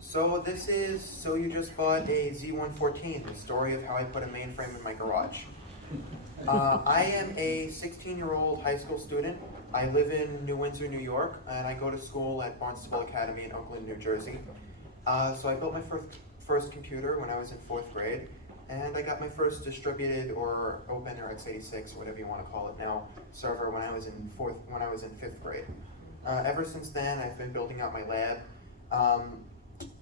So this is, so you just bought a Z114, the story of how I put a mainframe in my garage. I am a 16-year-old high school student. I live in New Windsor, New York, and I go to school at Barnstable Academy in Oakland, New Jersey. So I built my first computer when I was in 4th grade, and I got my first distributed or open or x86, or whatever you want to call it now, server when I was in 5th grade. Ever since then, I've been building out my lab.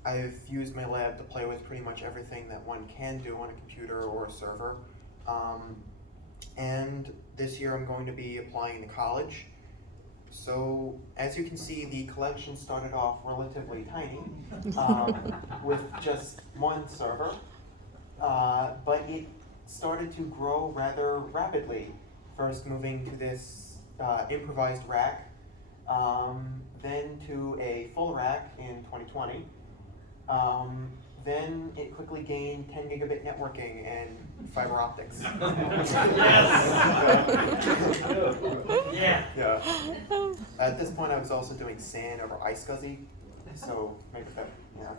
I've used my lab to play with pretty much everything that one can do on a computer or a server. And this year I'm going to be applying to college. So as you can see, the collection started off relatively tiny with just one server, but it started to grow rather rapidly. First moving to this improvised rack, then to a full rack in 2020. Then it quickly gained 10 gigabit networking and fiber optics. Yeah. At this point, I was also doing SAN over iSCSI, so maybe that, yeah.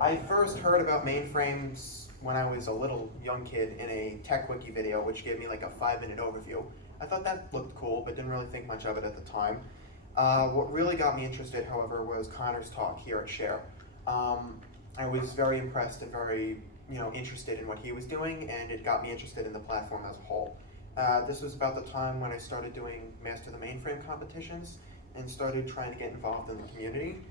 I first heard about mainframes when I was a little young kid in a TechWiki video, which gave me like a 5-minute overview. I thought that looked cool, but didn't really think much of it at the time. What really got me interested, however, was Connor's talk here at Share. I was very impressed and very, interested in what he was doing, and it got me interested in the platform as a whole. This was about the time when I started doing Master the Mainframe competitions and started trying to get involved in the community.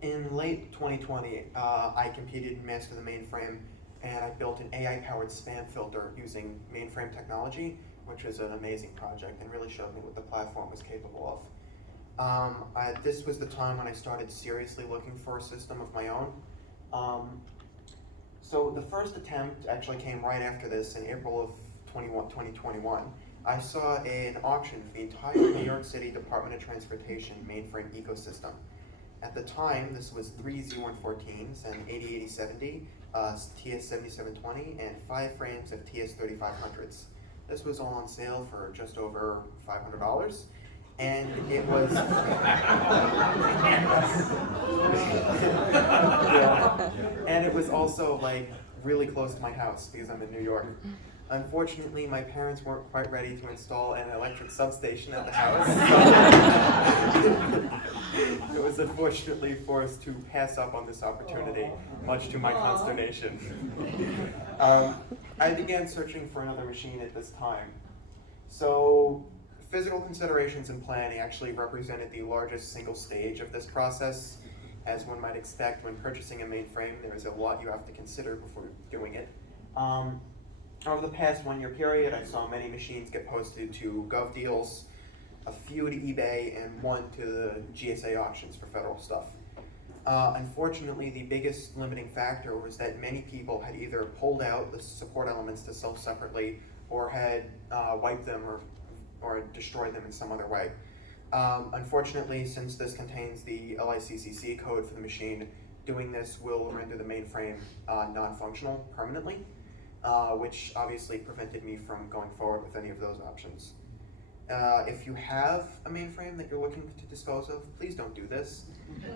In late 2020, I competed in Master the Mainframe, and I built an AI-powered spam filter using mainframe technology, which was an amazing project and really showed me what the platform was capable of. This was the time when I started seriously looking for a system of my own. So the first attempt actually came right after this in April of 2021. I saw an auction for the entire New York City Department of Transportation mainframe ecosystem. At the time, this was 3 Z114s, an 808070, TS7720, and 5 frames of TS3500s. This was all on sale for just over $500. And it was, yeah. And it was also like really close to my house because I'm in New York. Unfortunately, my parents weren't quite ready to install an electric substation at the house. I was unfortunately forced to pass up on this opportunity, much to my consternation. I began searching for another machine at this time. So physical considerations and planning actually represented the largest single stage of this process. As one might expect when purchasing a mainframe, there is a lot you have to consider before doing it. Over the past 1-year period, I saw many machines get posted to Gov Deals, a few to eBay, and one to the GSA auctions for federal stuff. Unfortunately, the biggest limiting factor was that many people had either pulled out the support elements to sell separately or had wiped them or destroyed them in some other way. Unfortunately, since this contains the LICCC code for the machine, doing this will render the mainframe non-functional permanently, which obviously prevented me from going forward with any of those options. If you have a mainframe that you're looking to dispose of, please don't do this.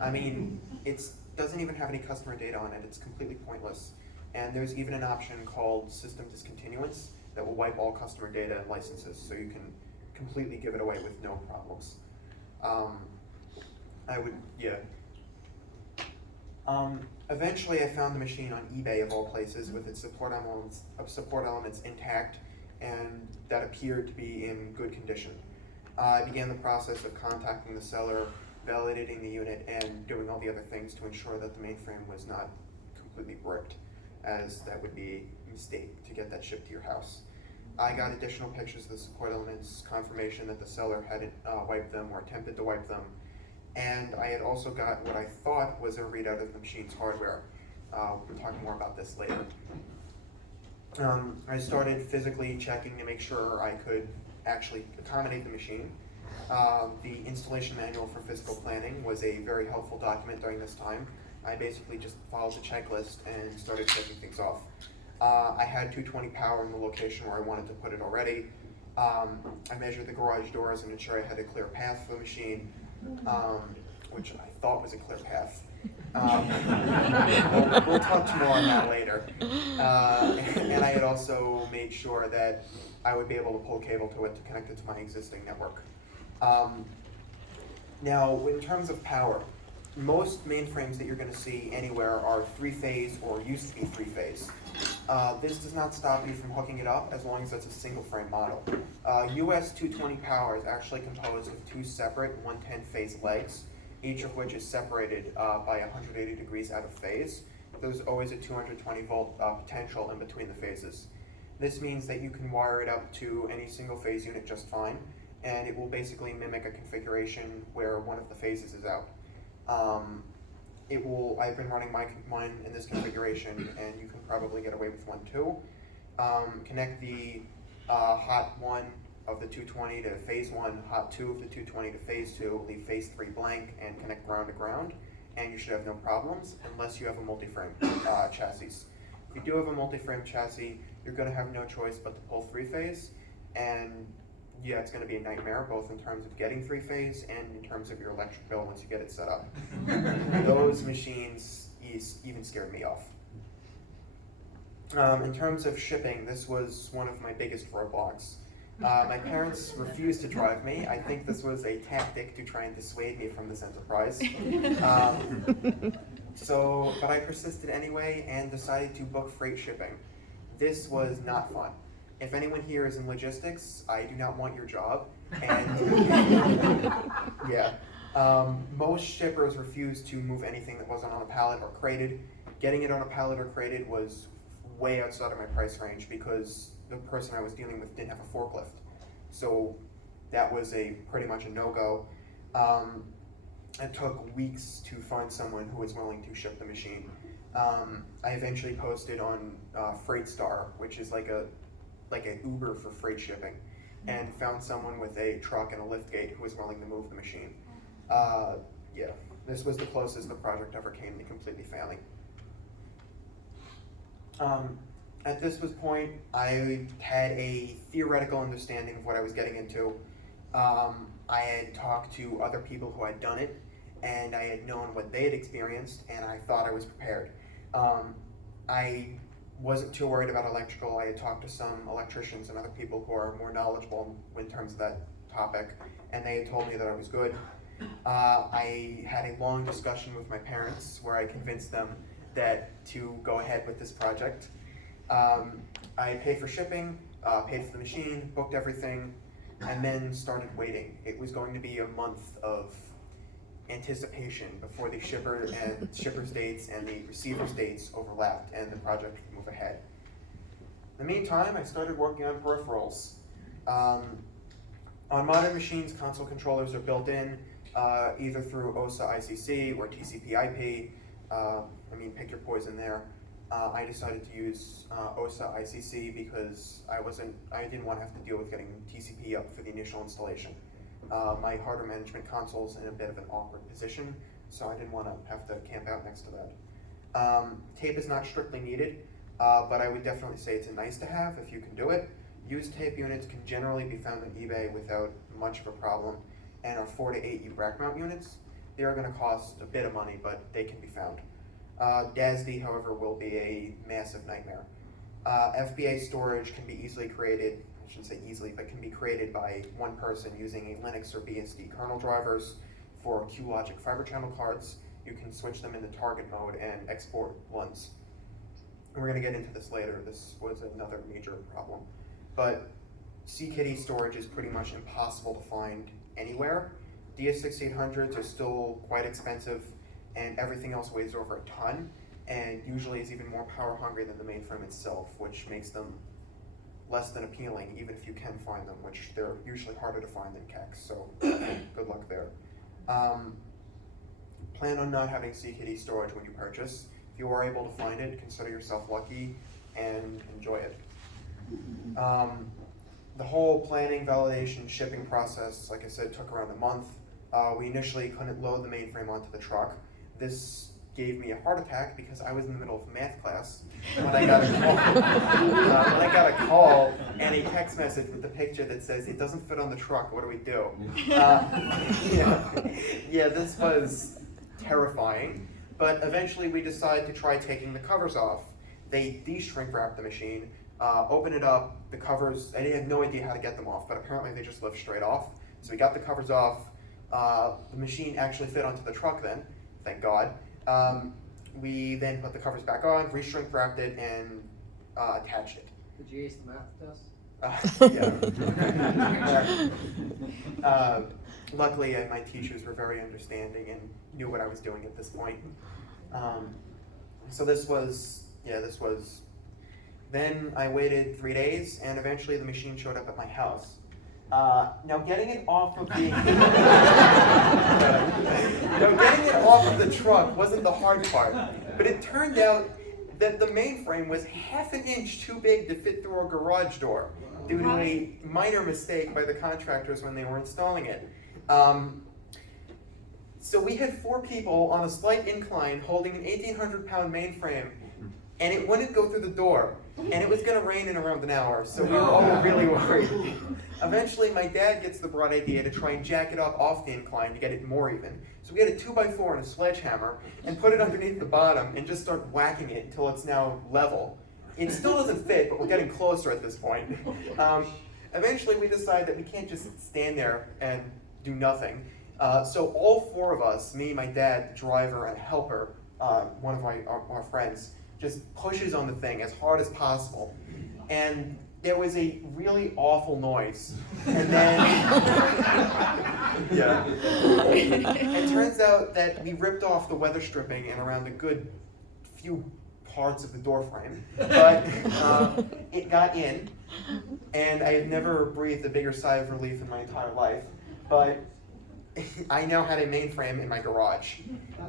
I mean, it doesn't even have any customer data on it. It's completely pointless. And there's even an option called system discontinuance that will wipe all customer data and licenses, so you can completely give it away with no problems. Eventually I found the machine on eBay of all places with its support elements intact and that appeared to be in good condition. I began the process of contacting the seller, validating the unit, and doing all the other things to ensure that the mainframe was not completely bricked, as that would be a mistake to get that shipped to your house. I got additional pictures of the support elements, confirmation that the seller hadn't wiped them or attempted to wipe them, and I had also got what I thought was a readout of the machine's hardware. We'll talk more about this later. I started physically checking to make sure I could actually accommodate the machine. The installation manual for physical planning was a very helpful document during this time. I basically just followed the checklist and started checking things off. I had 220 power in the location where I wanted to put it already. I measured the garage doors and ensured I had a clear path for the machine. which I thought was a clear path. We'll touch more on that later. And I had also made sure that I would be able to pull cable to it to connect it to my existing network. Now, in terms of power, most mainframes that you're going to see anywhere are three-phase or used to be three-phase. This does not stop you from hooking it up as long as it's a single-frame model. US 220 power is actually composed of two separate 110-phase legs, each of which is separated by 180 degrees out of phase. There's always a 220-volt potential in between the phases. This means that you can wire it up to any single-phase unit just fine, and it will basically mimic a configuration where one of the phases is out. I've been running mine in this configuration, and you can probably get away with one too. Connect the hot 1 of the 220 to phase 1, hot 2 of the 220 to phase 2, leave phase 3 blank, and connect ground to ground, and you should have no problems unless you have a multi-frame chassis. If you do have a multi-frame chassis, you're going to have no choice but to pull three-phase, and yeah, it's going to be a nightmare, both in terms of getting three-phase and in terms of your electric bill once you get it set up. Those machines even scared me off. In terms of shipping, this was one of my biggest roadblocks. My parents refused to drive me. I think this was a tactic to try and dissuade me from this enterprise. But I persisted anyway and decided to book freight shipping. This was not fun. If anyone here is in logistics, I do not want your job. And yeah, most shippers refused to move anything that wasn't on a pallet or crated. Getting it on a pallet or crated was way outside of my price range because the person I was dealing with didn't have a forklift. So that was pretty much a no-go. It took weeks to find someone who was willing to ship the machine. I eventually posted on FreightStar, which is like an Uber for freight shipping, and found someone with a truck and a liftgate who was willing to move the machine. Yeah, this was the closest the project ever came to completely failing. At this point, I had a theoretical understanding of what I was getting into. I had talked to other people who had done it, and I had known what they had experienced, and I thought I was prepared. I wasn't too worried about electrical. I had talked to some electricians and other people who are more knowledgeable in terms of that topic, and they had told me that I was good. I had a long discussion with my parents where I convinced them to go ahead with this project. I paid for shipping, paid for the machine, booked everything, and then started waiting. It was going to be a month of anticipation before the shipper's dates and the receiver's dates overlapped and the project could move ahead. In the meantime, I started working on peripherals. On modern machines, console controllers are built in either through OSA ICC or TCP IP. Pick your poison there. I decided to use OSA ICC because I didn't want to have to deal with getting TCP up for the initial installation. My hardware management console's in a bit of an awkward position, so I didn't want to have to camp out next to that. Tape is not strictly needed, but I would definitely say it's a nice to have if you can do it. Used tape units can generally be found on eBay without much of a problem, and our 4 to 8U rack mount units, they are going to cost a bit of money, but they can be found. DASD, however, will be a massive nightmare. FBA storage can be easily created, I shouldn't say easily, but can be created by one person using a Linux or BSD kernel drivers. For QLogic fiber channel cards, you can switch them into target mode and export ones. We're going to get into this later. This was another major problem. But CKD storage is pretty much impossible to find anywhere. DS6800s are still quite expensive, and everything else weighs over a ton, and usually is even more power hungry than the mainframe itself, which makes them less than appealing, even if you can find them, which they're usually harder to find than CACs, so good luck there. Plan on not having CKD storage when you purchase. If you are able to find it, consider yourself lucky and enjoy it. The whole planning, validation, shipping process, like I said, took around a month. We initially couldn't load the mainframe onto the truck. This gave me a heart attack because I was in the middle of math class when I got a call. When I got a call and a text message with the picture that says, "It doesn't fit on the truck, what do we do?" Yeah, this was terrifying, but eventually we decided to try taking the covers off. They de-shrink wrapped the machine, open it up, the covers, I had no idea how to get them off, but apparently they just lift straight off. So we got the covers off. The machine actually fit onto the truck then, thank God. We then put the covers back on, re-shrink wrapped it, and attached it. Did you ace the math test? Yeah. Luckily, my teachers were very understanding and knew what I was doing at this point. So this was. Then I waited 3 days, and eventually the machine showed up at my house. Now getting it off of the truck wasn't the hard part, but it turned out that the mainframe was ½ an inch too big to fit through a garage door due to a minor mistake by the contractors when they were installing it. So we had 4 people on a slight incline holding an 1,800-pound mainframe, and it wouldn't go through the door, and it was going to rain in around an hour, so we were all really worried. Eventually, my dad gets the bright idea to try and jack it up off the incline to get it more even. So we had a 2x4 and a sledgehammer, and put it underneath the bottom, and just start whacking it until it's now level. It still doesn't fit, but we're getting closer at this point. Eventually, we decide that we can't just stand there and do nothing. So all 4 of us, me, my dad, the driver, and a helper, one of our friends, just pushes on the thing as hard as possible. And there was a really awful noise. And then, yeah. It turns out that we ripped off the weather stripping and around a good few parts of the door frame. But it got in, and I have never breathed a bigger sigh of relief in my entire life. But I now had a mainframe in my garage.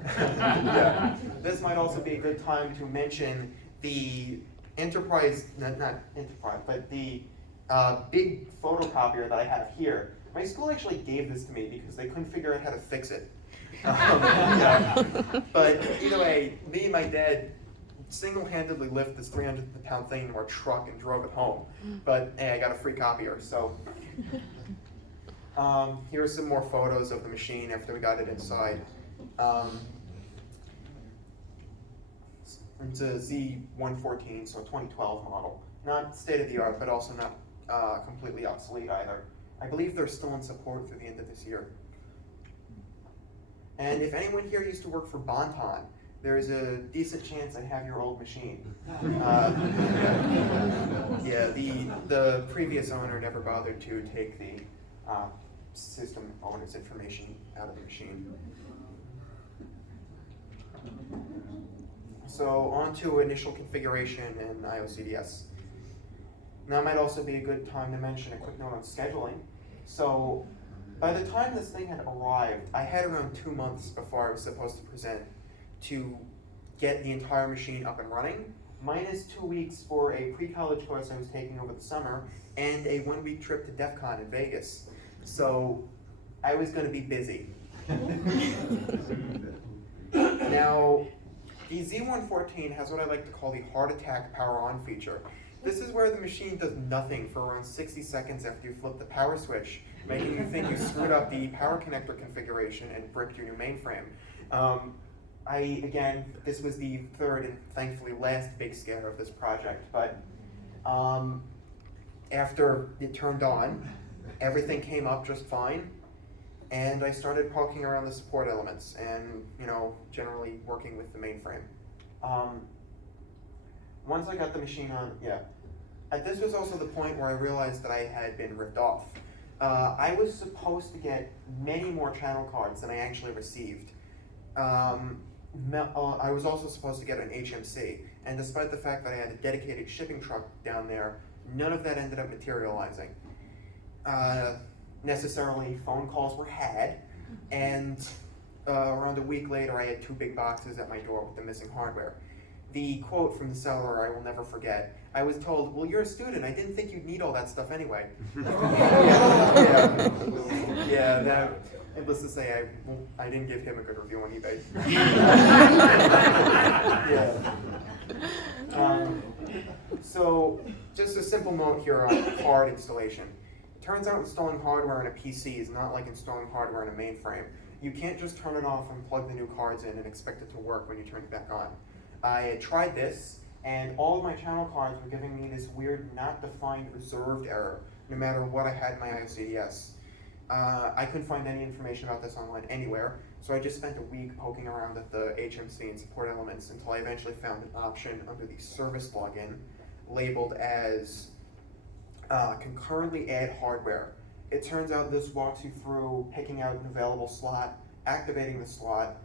Yeah. This might also be a good time to mention the Enterprise, not Enterprise, but the big photocopier that I have here. My school actually gave this to me because they couldn't figure out how to fix it. Yeah. But either way, me and my dad single-handedly lifted this 300-pound thing into our truck and drove it home. But hey, I got a free copier, so. Here are some more photos of the machine after we got it inside. It's a Z114, so a 2012 model. Not state-of-the-art, but also not completely obsolete either. I believe they're still in support through the end of this year. And if anyone here used to work for Bonton, there's a decent chance I have your old machine. Yeah, the previous owner never bothered to take the system owner's information out of the machine. So on to initial configuration in IOCDS. Now might also be a good time to mention a quick note on scheduling. So by the time this thing had arrived, I had around 2 months before I was supposed to present to get the entire machine up and running, minus 2 weeks for a pre-college course I was taking over the summer, and a 1-week trip to DEF CON in Vegas. So I was going to be busy. Now, the Z114 has what I like to call the heart attack power on feature. This is where the machine does nothing for around 60 seconds after you flip the power switch, making you think you screwed up the power connector configuration and bricked your new mainframe. Again, this was the 3rd and thankfully last big scare of this project, but after it turned on, everything came up just fine, and I started poking around the support elements and, generally working with the mainframe. Once I got the machine on, this was also the point where I realized that I had been ripped off. I was supposed to get many more channel cards than I actually received. I was also supposed to get an HMC, and despite the fact that I had a dedicated shipping truck down there, none of that ended up materializing. Necessarily, phone calls were had, and around a week later I had 2 big boxes at my door with the missing hardware. the quote from the seller I will never forget. I was told, well, you're a student. I didn't think you'd need all that stuff anyway. Yeah, that, needless to say, I didn't give him a good review on eBay. So, just a simple note here on card installation. It turns out installing hardware in a PC is not like installing hardware in a mainframe. You can't just turn it off and plug the new cards in and expect it to work when you turn it back on. I had tried this, and all of my channel cards were giving me this weird not defined reserved error, no matter what I had in my IOCDS. I couldn't find any information about this online anywhere, so I just spent a week poking around at the HMC and support elements until I eventually found an option under the service login labeled as concurrently add hardware. It turns out this walks you through picking out an available slot, activating the slot,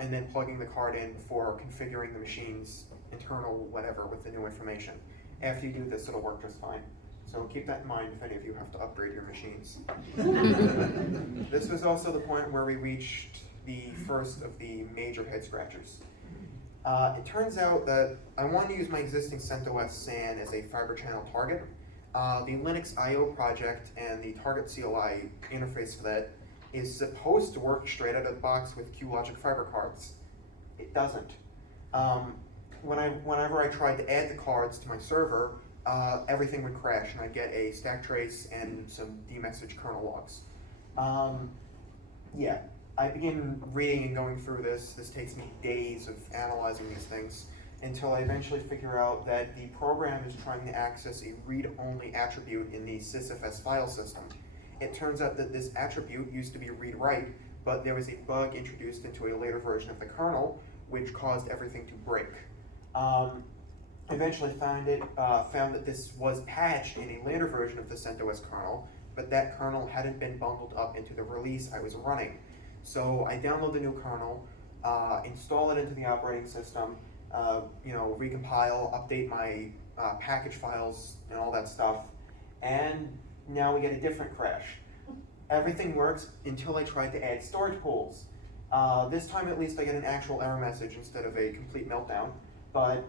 and then plugging the card in before configuring the machine's internal whatever with the new information. After you do this, it'll work just fine. So keep that in mind if any of you have to upgrade your machines. This was also the point where we reached the first of the major head scratchers. It turns out that I wanted to use my existing CentOS SAN as a fiber channel target. The Linux I/O project and the target CLI interface for that is supposed to work straight out of the box with QLogic fiber cards. It doesn't. Whenever I tried to add the cards to my server, everything would crash and I'd get a stack trace and some demessage kernel logs. Yeah, I begin reading and going through this. This takes me days of analyzing these things until I eventually figure out that the program is trying to access a read-only attribute in the sysfs file system. It turns out that this attribute used to be read-write, but there was a bug introduced into a later version of the kernel which caused everything to break. Eventually found that this was patched in a later version of the CentOS kernel, but that kernel hadn't been bundled up into the release I was running. So I download the new kernel, install it into the operating system, recompile, update my package files and all that stuff, and now we get a different crash. Everything works until I tried to add storage pools. This time at least I get an actual error message instead of a complete meltdown, but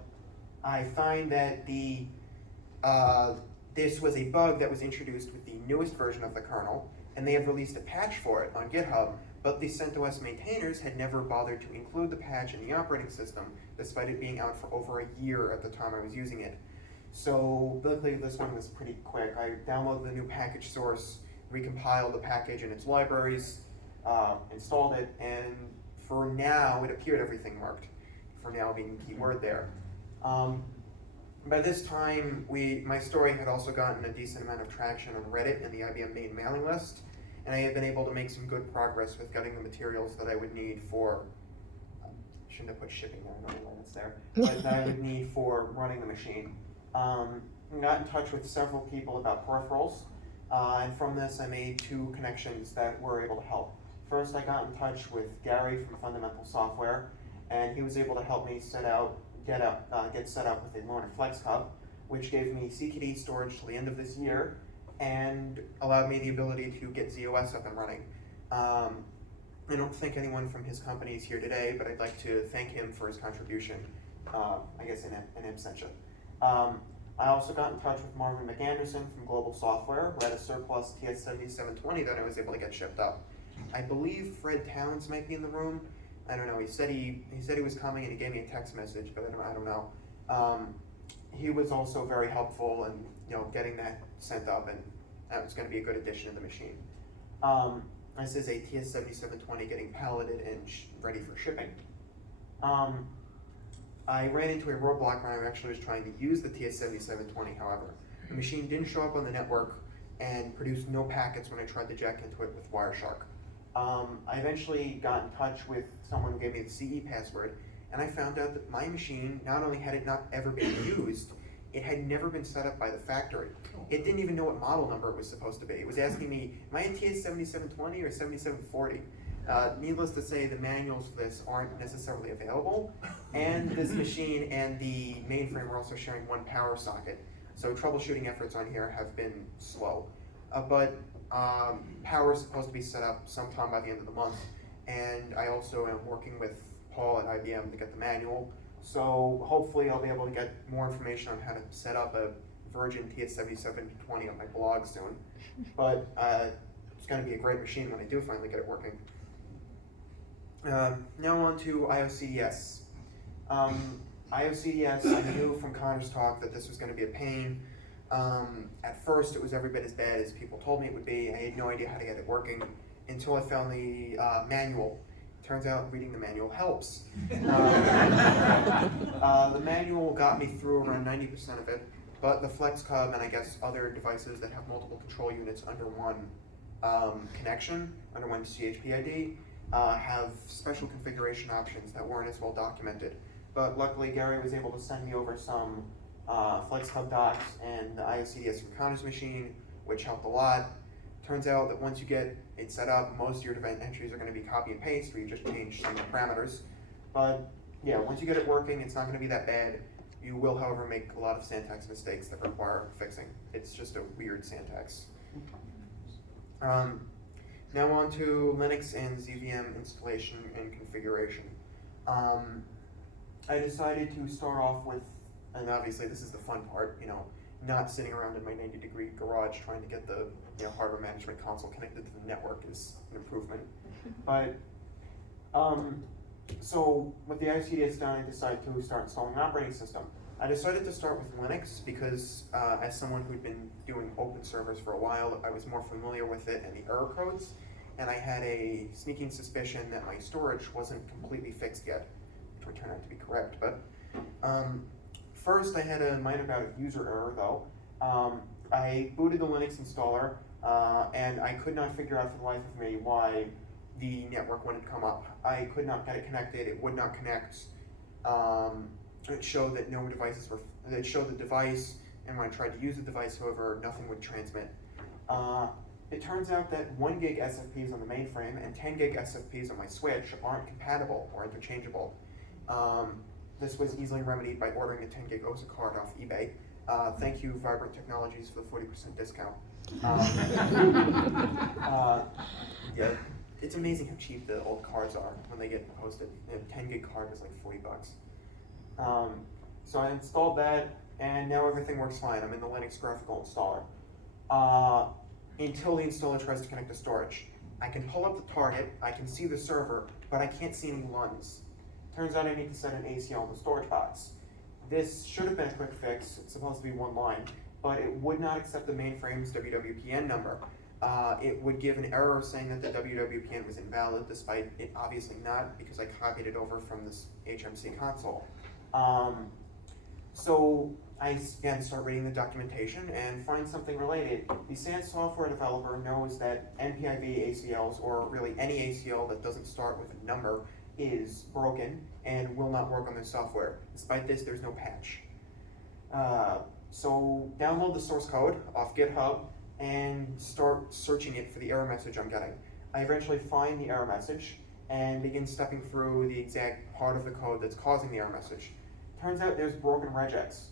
I find that this was a bug that was introduced with the newest version of the kernel, and they had released a patch for it on GitHub, but the CentOS maintainers had never bothered to include the patch in the operating system, despite it being out for over a year at the time I was using it. So luckily this one was pretty quick. I downloaded the new package source, recompiled the package and its libraries, installed it, and for now it appeared everything worked. For now being the key word there. By this time, my story had also gotten a decent amount of traction on Reddit and the IBM main mailing list, and I had been able to make some good progress with getting the materials that I would need for, shouldn't have put shipping there, I don't know why it's there, but that I would need for running the machine. Got in touch with several people about peripherals, and from this I made two connections that were able to help. First, I got in touch with Gary from Fundamental Software, and he was able to help me get set up with a Loaner Flex Hub, which gave me CKD storage till the end of this year, and allowed me the ability to get ZOS up and running. I don't think anyone from his company is here today, but I'd like to thank him for his contribution, I guess in absentia. I also got in touch with Marvin McAnderson from Global Software, who had a surplus TS7720 that I was able to get shipped up. I believe Fred Towns might be in the room. I don't know. He said he was coming and he gave me a text message, but I don't know. He was also very helpful in getting that sent up, and that was going to be a good addition to the machine. This is a TS7720 getting palleted and ready for shipping. I ran into a roadblock when I actually was trying to use the TS7720, however. The machine didn't show up on the network and produced no packets when I tried to jack into it with Wireshark. I eventually got in touch with someone who gave me the CE password, and I found out that my machine, not only had it not ever been used, it had never been set up by the factory. It didn't even know what model number it was supposed to be. It was asking me, am I a TS7720 or 7740? Needless to say, the manuals for this aren't necessarily available, and this machine and the mainframe are also sharing one power socket, so troubleshooting efforts on here have been slow. But power is supposed to be set up sometime by the end of the month, and I also am working with Paul at IBM to get the manual, So hopefully I'll be able to get more information on how to set up a Virgin TS7720 on my blog soon. But it's going to be a great machine when I do finally get it working. Now on to IOCDS. IOCDS, I knew from Connor's talk that this was going to be a pain. At first it was every bit as bad as people told me it would be. I had no idea how to get it working until I found the manual. Turns out reading the manual helps. The manual got me through around 90% of it, but the FlexCub and I guess other devices that have multiple control units under one connection, under one CHPID, have special configuration options that weren't as well documented. But luckily Gary was able to send me over some FlexCub docs and the IOCDS from Connor's machine, which helped a lot. Turns out that once you get it set up, most of your event entries are going to be copy and paste, where you just change some of the parameters. But yeah, once you get it working, it's not going to be that bad. You will, however, make a lot of syntax mistakes that require fixing. It's just a weird syntax. Now on to Linux and ZVM installation and configuration. I decided to start off with, and obviously this is the fun part, not sitting around in my 90-degree garage trying to get the hardware management console connected to the network is an improvement. But so with the IOCDS done, I decided to start installing an operating system. I decided to start with Linux because as someone who'd been doing open servers for a while, I was more familiar with it and the error codes, and I had a sneaking suspicion that my storage wasn't completely fixed yet, which would turn out to be correct. But first, I had a minor bout of user error though. I booted the Linux installer, and I could not figure out for the life of me why the network wouldn't come up. I could not get it connected, it would not connect. It showed that no devices were, it showed the device, and when I tried to use the device, however, nothing would transmit. It turns out that 1 gig SFPs on the mainframe and 10 gig SFPs on my switch aren't compatible or interchangeable. This was easily remedied by ordering a 10 gig OSA card off eBay. Thank you, Vibrant Technologies, for the 40% discount. Yeah, it's amazing how cheap the old cards are when they get posted. A 10 gig card is like 40 bucks. So I installed that, and now everything works fine. I'm in the Linux graphical installer. Until the installer tries to connect to storage. I can pull up the target, I can see the server, but I can't see any LUNs. Turns out I need to set an ACL in the storage box. This should have been a quick fix. It's supposed to be one line, but it would not accept the mainframe's WWPN number. It would give an error saying that the WWPN was invalid, despite it obviously not, because I copied it over from this HMC console. So I again start reading the documentation and find something related. The SANS software developer knows that NPIV ACLs, or really any ACL that doesn't start with a number, is broken and will not work on their software. Despite this, there's no patch. So download the source code off GitHub and start searching it for the error message I'm getting. I eventually find the error message and begin stepping through the exact part of the code that's causing the error message. Turns out there's broken regex.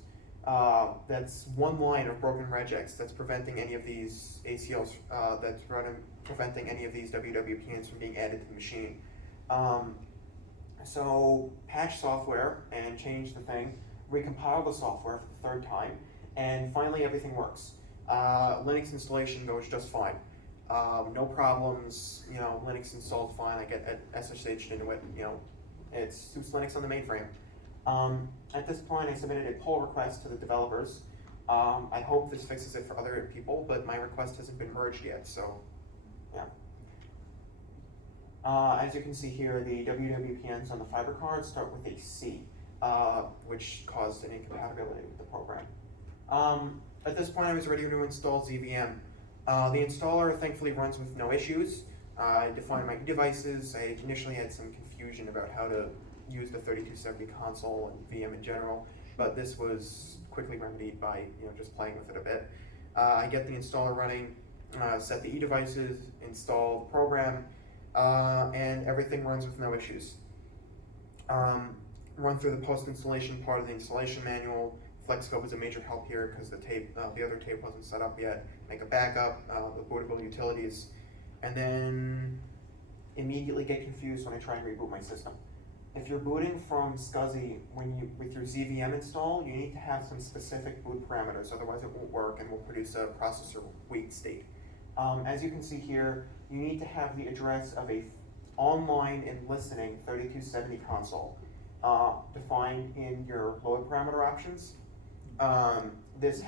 That's one line of broken regex that's preventing any of these ACLs, that's preventing any of these WWPNs from being added to the machine. So patch software and change the thing, recompile the software for the third time, and finally everything works. Linux installation goes just fine. No problems, Linux installed fine, I get SSH'd into it, it suits Linux on the mainframe. At this point, I submitted a pull request to the developers. I hope this fixes it for other people, but my request hasn't been merged yet, so yeah. As you can see here, the WWPNs on the fiber card start with a C, which caused an incompatibility with the program. At this point, I was ready to install ZVM. The installer thankfully runs with no issues. I defined my devices. I initially had some confusion about how to use the 3270 console and VM in general, but this was quickly remedied by just playing with it a bit. I get the installer running, set the eDevices, install the program, and everything runs with no issues. Run through the post-installation part of the installation manual. FlexScope is a major help here because the other tape wasn't set up yet. Make a backup, the bootable utilities, and then immediately get confused when I try and reboot my system. if you're booting from SCSI with your ZVM install, you need to have some specific boot parameters, otherwise it won't work and will produce a processor weak state. As you can see here, you need to have the address of a online and listening 3270 console defined in your load parameter options. This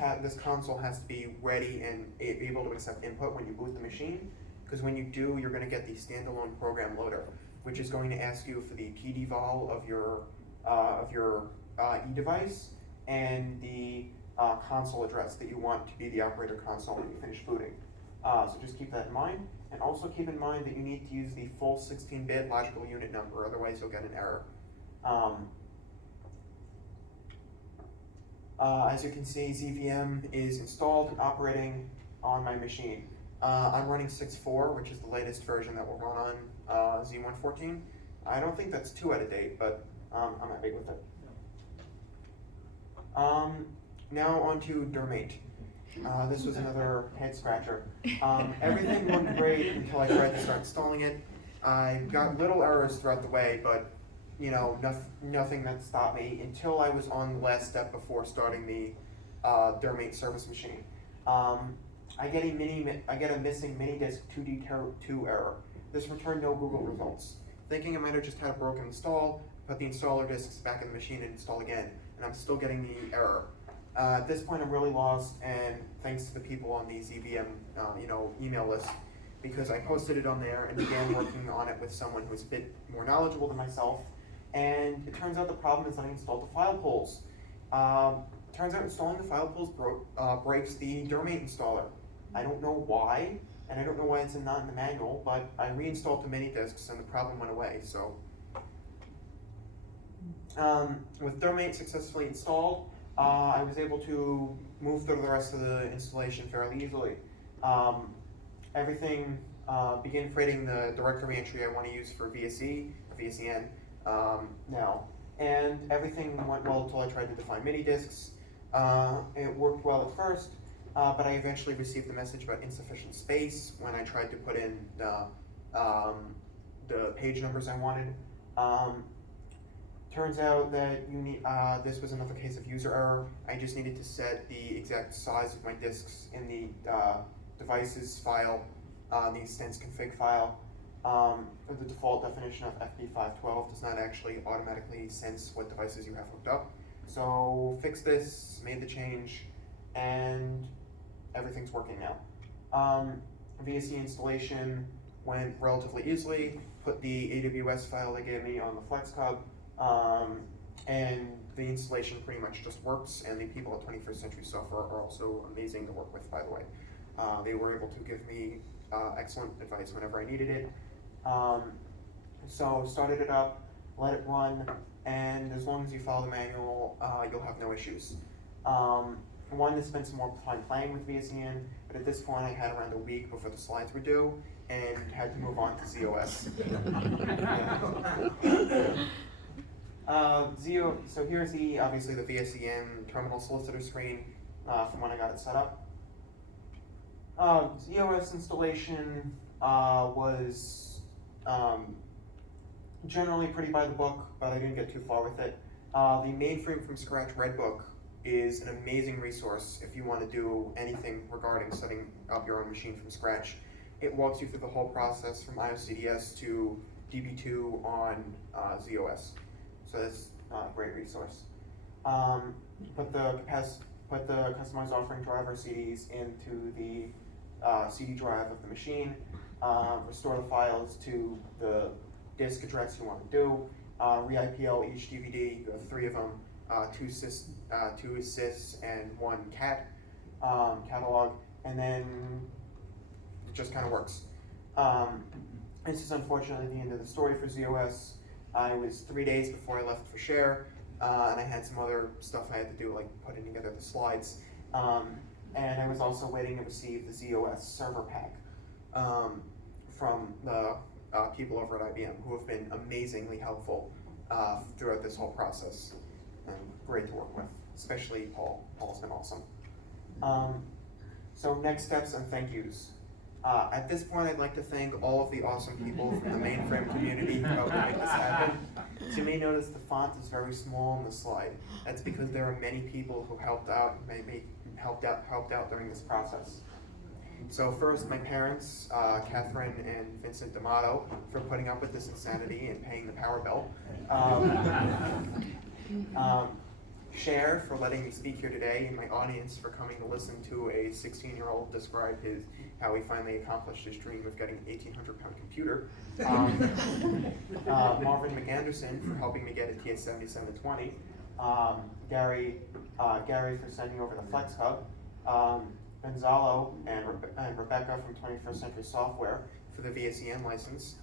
console has to be ready and able to accept input when you boot the machine, because when you do, you're going to get the standalone program loader, which is going to ask you for the PD vol of your e-device and the console address that you want to be the operator console when you finish booting. So just keep that in mind, and also keep in mind that you need to use the full 16-bit logical unit number, otherwise you'll get an error. As you can see, ZVM is installed and operating on my machine. I'm running 6.4, which is the latest version that will run on Z114. I don't think that's too out of date, but I'm happy with it. Now on to Dermate. This was another head scratcher. Everything looked great until I tried to start installing it. I got little errors throughout the way, but nothing that stopped me until I was on the last step before starting the Dermate service machine. I get a missing mini disk 2D2 error. This returned no Google results. Thinking I might have just had a broken install, put the installer disks back in the machine and install again, and I'm still getting the error. At this point, I'm really lost, and thanks to the people on the ZVM, email list, because I posted it on there and began working on it with someone who's a bit more knowledgeable than myself. And it turns out the problem is that I installed the file pools. Turns out installing the file pools breaks the Dermate installer. I don't know why, and I don't know why it's not in the manual, but I reinstalled the mini disks and the problem went away. So, with Dermate successfully installed, I was able to move through the rest of the installation fairly easily. Everything, begin creating the directory entry I want to use for VSE, VSEN now. And everything went well until I tried to define mini disks. It worked well at first, but I eventually received the message about insufficient space when I tried to put in the page numbers I wanted. Turns out that this was another case of user error. I just needed to set the exact size of my disks in the devices file, the extents config file. The default definition of FP512 does not actually automatically sense what devices you have hooked up. So fix this, made the change, and everything's working now. VSE installation went relatively easily. Put the AWS file they gave me on the FlexHub. And the installation pretty much just works, and the people at 21st Century Software are also amazing to work with, by the way. They were able to give me excellent advice whenever I needed it. So started it up, let it run, and as long as you follow the manual, you'll have no issues. I wanted to spend some more time playing with VSEN, but at this point I had around a week before the slides were due, and had to move on to ZOS. So here's obviously the VSEN terminal solicitor screen from when I got it set up. ZOS installation was generally pretty by the book, but I didn't get too far with it. The mainframe from scratch Redbook is an amazing resource if you want to do anything regarding setting up your own machine from scratch. It walks you through the whole process from IOCDS to DB2 on ZOS. So that's a great resource. Put the customized offering driver CDs into the CD drive of the machine. Restore the files to the disk address you want to do. Re-IPL each DVD. You have 3 of them. 2 sys and 1 cat catalog, and then it just kind of works. This is unfortunately the end of the story for ZOS. I was 3 days before I left for share, and I had some other stuff I had to do, like putting together the slides. And I was also waiting to receive the ZOS server pack from the people over at IBM, who have been amazingly helpful throughout this whole process, and great to work with, especially Paul. Paul's been awesome. So next steps and thank yous. At this point, I'd like to thank all of the awesome people from the mainframe community who helped make this happen. To may notice the font is very small on the slide. That's because there are many people who helped out during this process. So first, my parents, Catherine and Vincent D'Amato, for putting up with this insanity and paying the power bill. Cher for letting me speak here today, and my audience for coming to listen to a 16-year-old describe how he finally accomplished his dream of getting an 1,800-pound computer. Marvin McAnderson for helping me get a TS7720. Gary for sending over the Flex Hub. Gonzalo and Rebecca from 21st Century Software for the VSEN license.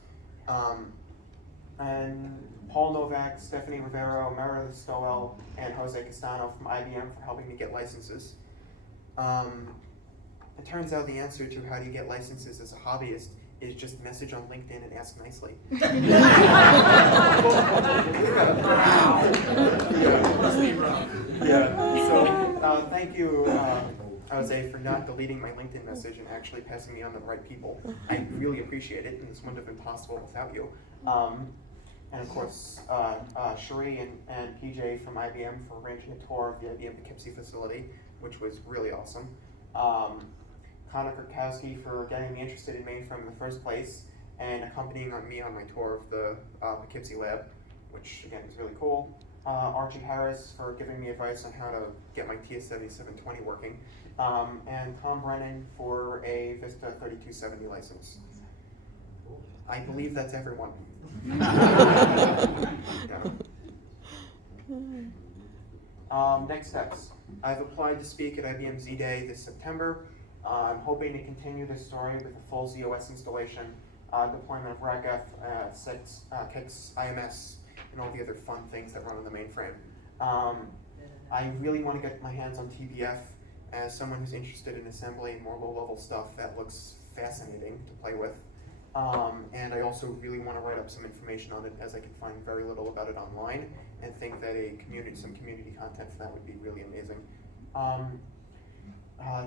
And Paul Novak, Stephanie Rivero, Meredith Stowell, and Jose Castano from IBM for helping me get licenses. It turns out the answer to how do you get licenses as a hobbyist is just message on LinkedIn and ask nicely. So thank you, Jose, for not deleting my LinkedIn message and actually passing me on to the right people. I really appreciate it, and this wouldn't have been possible without you. And of course, Cherie and PJ from IBM for arranging a tour of the IBM Poughkeepsie facility, which was really awesome. Connor Kurkowski for getting me interested in mainframe in the first place and accompanying me on my tour of the Poughkeepsie lab, which again is really cool. Archie Harris for giving me advice on how to get my TS7720 working. And Tom Brennan for a Vista 3270 license. I believe that's everyone. Next steps. I've applied to speak at IBM Z-Day this September. I'm hoping to continue this story with a full ZOS installation, deployment of RACF, KICS, IMS, and all the other fun things that run on the mainframe. I really want to get my hands on TBF as someone who's interested in assembly and more low-level stuff that looks fascinating to play with. And I also really want to write up some information on it, as I can find very little about it online, and think that some community content for that would be really amazing.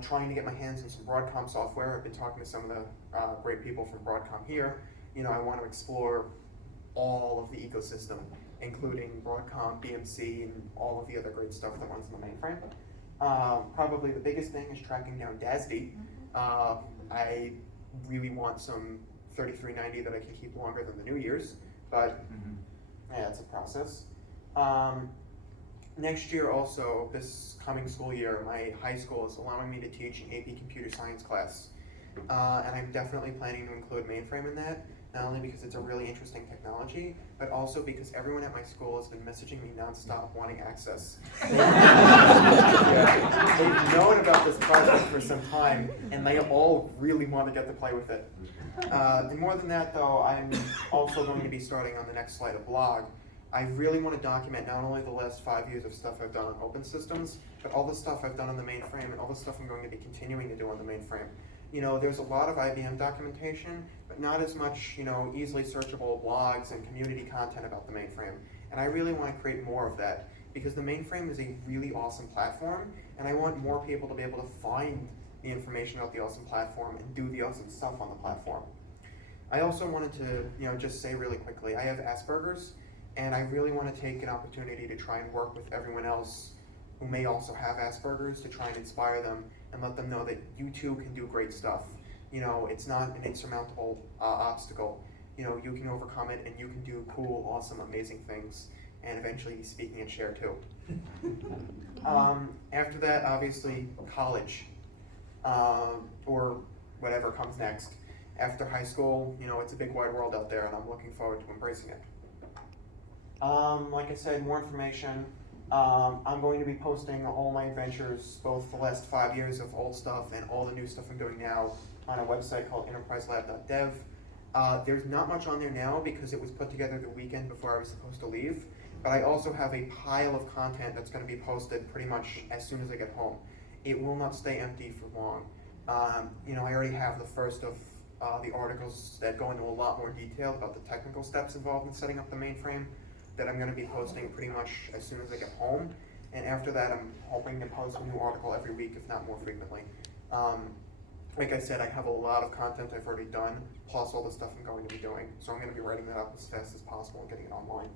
Trying to get my hands on some Broadcom software. I've been talking to some of the great people from Broadcom here. I want to explore all of the ecosystem, including Broadcom, BMC, and all of the other great stuff that runs in the mainframe. Probably the biggest thing is tracking down DASD. I really want some 3390 that I can keep longer than the New Year's, but yeah, it's a process. Next year also, this coming school year, my high school is allowing me to teach an AP Computer Science class. And I'm definitely planning to include mainframe in that, not only because it's a really interesting technology, but also because everyone at my school has been messaging me nonstop wanting access. They've known about this project for some time, and they all really want to get to play with it. And more than that though, I'm also going to be starting on the next slide a blog. I really want to document not only the last 5 years of stuff I've done on open systems, but all the stuff I've done on the mainframe and all the stuff I'm going to be continuing to do on the mainframe. There's a lot of IBM documentation, but not as much, easily searchable blogs and community content about the mainframe. And I really want to create more of that, because the mainframe is a really awesome platform, and I want more people to be able to find the information about the awesome platform and do the awesome stuff on the platform. I also wanted to, just say really quickly, I have Asperger's, and I really want to take an opportunity to try and work with everyone else who may also have Asperger's to try and inspire them and let them know that you too can do great stuff. It's not an insurmountable obstacle. You can overcome it and you can do cool, awesome, amazing things, and eventually be speaking at Share too. After that, obviously, college, or whatever comes next. After high school, it's a big wide world out there, and I'm looking forward to embracing it. Like I said, more information. I'm going to be posting all my adventures, both the last 5 years of old stuff and all the new stuff I'm doing now, on a website called enterpriselab.dev. There's not much on there now because it was put together the weekend before I was supposed to leave, but I also have a pile of content that's going to be posted pretty much as soon as I get home. It will not stay empty for long. I already have the first of the articles that go into a lot more detail about the technical steps involved in setting up the mainframe that I'm going to be posting pretty much as soon as I get home. And after that, I'm hoping to post a new article every week, if not more frequently. Like I said, I have a lot of content I've already done, plus all the stuff I'm going to be doing. So I'm going to be writing that up as fast as possible and getting it online.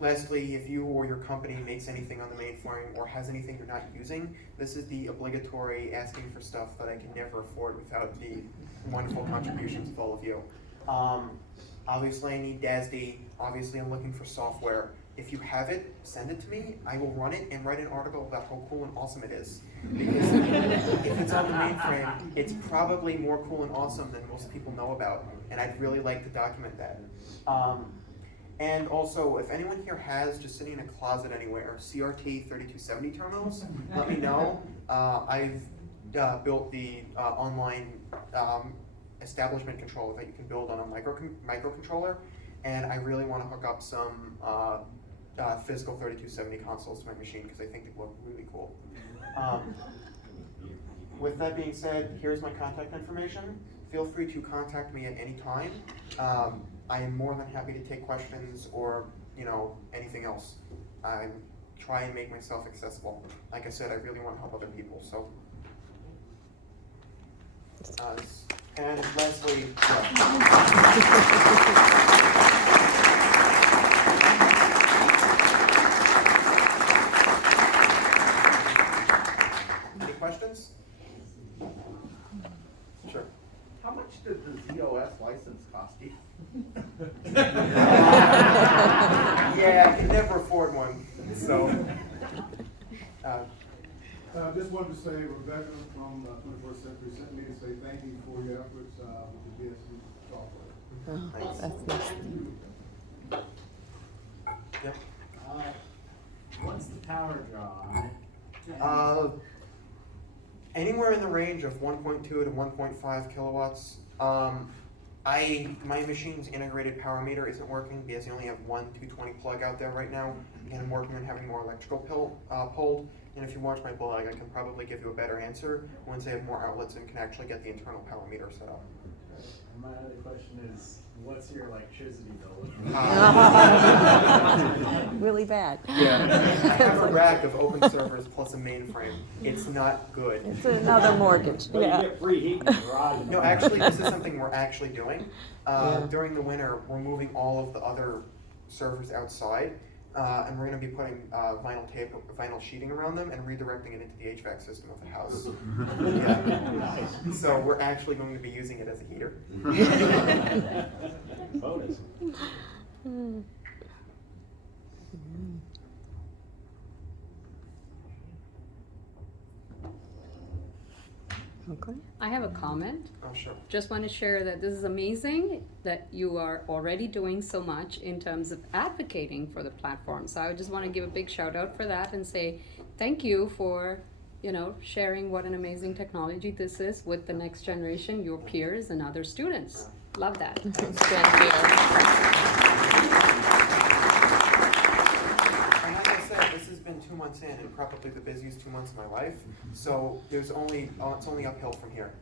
Lastly, if you or your company makes anything on the mainframe or has anything you're not using, this is the obligatory asking for stuff that I can never afford without the wonderful contributions of all of you. Obviously I need DASD, obviously I'm looking for software. If you have it, send it to me, I will run it and write an article about how cool and awesome it is. Because if it's on the mainframe, it's probably more cool and awesome than most people know about, and I'd really like to document that. And also, if anyone here has, just sitting in a closet anywhere, CRT 3270 terminals, let me know. I've built the online establishment controller that you can build on a microcontroller, and I really want to hook up some physical 3270 consoles to my machine because I think they look really cool. With that being said, here's my contact information. Feel free to contact me at any time. I am more than happy to take questions or anything else. I try and make myself accessible. Like I said, I really want to help other people. So, and lastly, any questions? Sure. How much did the ZOS license cost you? Yeah, I can never afford one, so. Just wanted to say, Rebecca from 21st Century sent me to say thank you for your efforts with the BSC software. Oh, that's nice. Yep. What's the power draw on it? Anywhere in the range of 1.2 to 1.5 kilowatts. My machine's integrated power meter isn't working because I only have one 220 plug out there right now, and I'm working on having more electrical pulled. And if you watch my blog, I can probably give you a better answer once I have more outlets and can actually get the internal power meter set up. My other question is, what's your electricity bill? Really bad. Yeah, I have a rack of open servers plus a mainframe. It's not good. It's another mortgage. But you Yeah. get free heat in the garage. No, actually, this is something we're actually doing. During the winter, we're moving all of the other servers outside, and we're going to be putting vinyl sheeting around them and redirecting it into the HVAC system of the house. Yeah. So we're actually going to be using it as a heater. Bonus. Okay. I have a comment. Oh, sure. Just want to share that this is amazing that you are already doing so much in terms of advocating for the platform. So I just want to give a big shout out for that and say thank you for, sharing what an amazing technology this is with the next generation, your peers and other students. Love that. Thank And like I said, this has been 2 months in and probably the busiest 2 months of my life. So it's only uphill from here,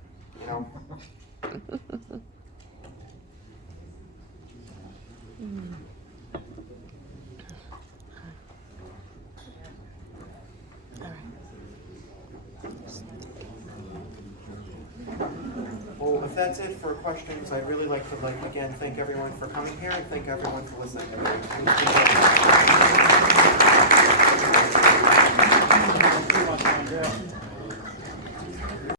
Well, if that's it for questions, I'd really like to again thank everyone for coming here and thank everyone for listening.